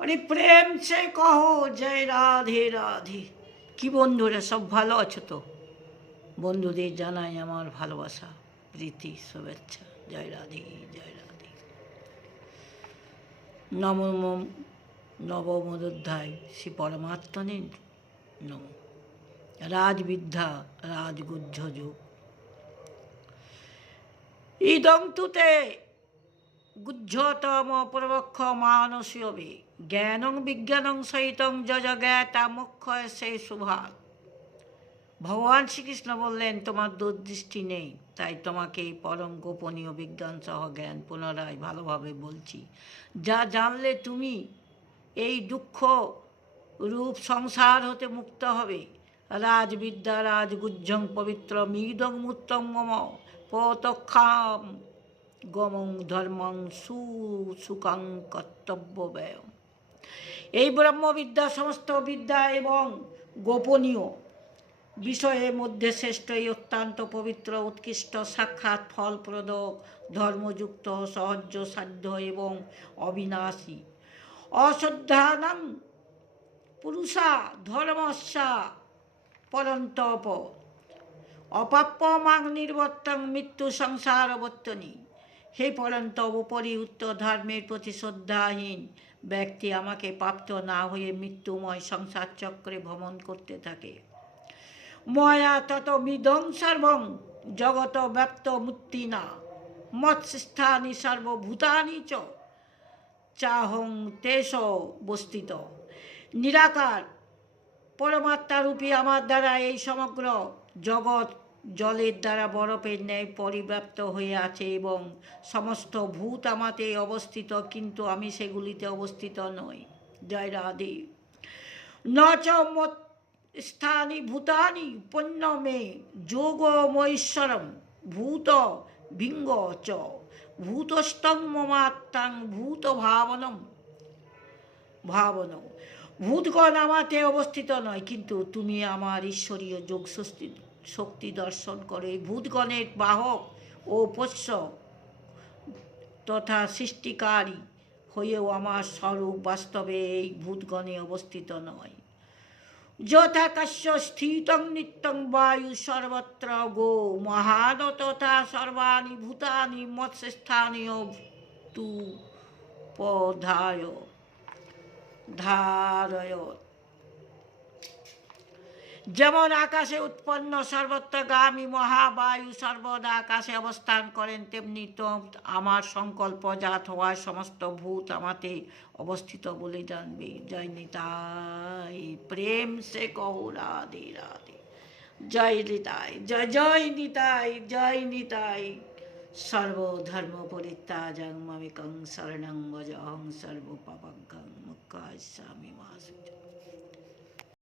আরে প্রেম সে কহো জয় রাধে রাধে। কি বন্ধুরা, সব ভালো আছো তো? বন্ধুদের জানাই আমার ভালোবাসা, প্রীতি, শুভেচ্ছা। জয় রাধে, জয় রাধে। নবম নবমোধ্যায় শ্রী পরমাত্মনে নম। রাজবিদ্যা রাজগুহ্য যোগ। ইদং তুতে গুহ্যতম প্রবক্ষ মানসীয়বে জ্ঞানং বিজ্ঞানং সহিতং যজ জ্ঞাতা মুখ্য সে শুভাত। ভগবান শ্রীকৃষ্ণ বললেন, তোমার দূরদৃষ্টি নেই, তাই তোমাকে এই পরম গোপনীয় বিজ্ঞান সহ জ্ঞান পুনরায় ভালোভাবে বলছি। যা জানলে তুমি এই দুঃখ রূপ সংসার হতে মুক্ত হবে। রাজবিদ্যা রাজগুহ্যং পবিত্র মিদং মুত্তম মম পতক্ষাম গমং ধর্মং সুসুকং কর্তব্য ব্যয়। এই ব্রহ্মবিদ্যা সমস্ত বিদ্যা এবং গোপনীয় বিষয়ের মধ্যে শ্রেষ্ঠ, এই অত্যন্ত পবিত্র, উৎকৃষ্ট, সাক্ষাৎ ফলপ্রদ, ধর্মযুক্ত, সহজ সাধ্য এবং অবিনাশী। অশ্রদ্ধানাং পুরুষা ধর্মস্যা পরন্তপ অপাপ্য মাং নির্বর্তং মৃত্যু সংসারবর্তনী। হে পরন্তপ, উপরি উত্তর ধর্মের প্রতি শ্রদ্ধাহীন ব্যক্তি আমাকে প্রাপ্ত না হয়ে মৃত্যুময় সংসার চক্রে ভ্রমণ করতে থাকে। ময়া ততমিদং সর্বং জগত ব্যাপ্ত মূর্তিনা মৎস্থানি সর্বভূতানি চ চাহং তেষ বস্থিত। নিরাকার পরমাত্মারূপী আমার দ্বারা এই সমগ্র জগৎ জলের দ্বারা বরফের ন্যায় পরিব্যাপ্ত হয়ে আছে এবং সমস্ত ভূত আমাতে অবস্থিত, কিন্তু আমি সেগুলিতে অবস্থিত নই। জয় রাধে। ন চ স্থানি ভূতানি পণ্য মে যোগমৈশ্বরম ভূত ভিঙ্গ চ ভূতস্তং মমাত্মাং ভূত ভাবনম ভাবন। ভূতগণ আমাতে অবস্থিত নয়, কিন্তু তুমি আমার ঈশ্বরীয় যোগ শক্তি দর্শন করো। এই ভূতগণের বাহক ও পোষ্য তথা সৃষ্টিকারী হয়েও আমার স্বরূপ বাস্তবে এই ভূতগণে অবস্থিত নয়। যথাকাশ্য স্থিতং নিত্যং বায়ু সর্বত্র গো মহান তথা সর্বাণি ভূতানি মৎস্থানীয় তু পধায় ধারয়। যেমন আকাশে উৎপন্ন সর্বত্রগামী মহাবায়ু সর্বদা আকাশে অবস্থান করেন, তেমনি তো আমার সংকল্পজাত হওয়ার সমস্ত ভূত আমাতে অবস্থিত বলে জানবে। জয় নিতাই, প্রেম সে কহো রাধে রাধে। জয় নিতাই, জয় জয় নিতাই, জয় নিতাই। সর্বধর্ম পরিত্যাজং মামেকং শরণং ভজহং সর্বপাপজ্ঞং মোক্ষয়িষ্যামি মা শুচি।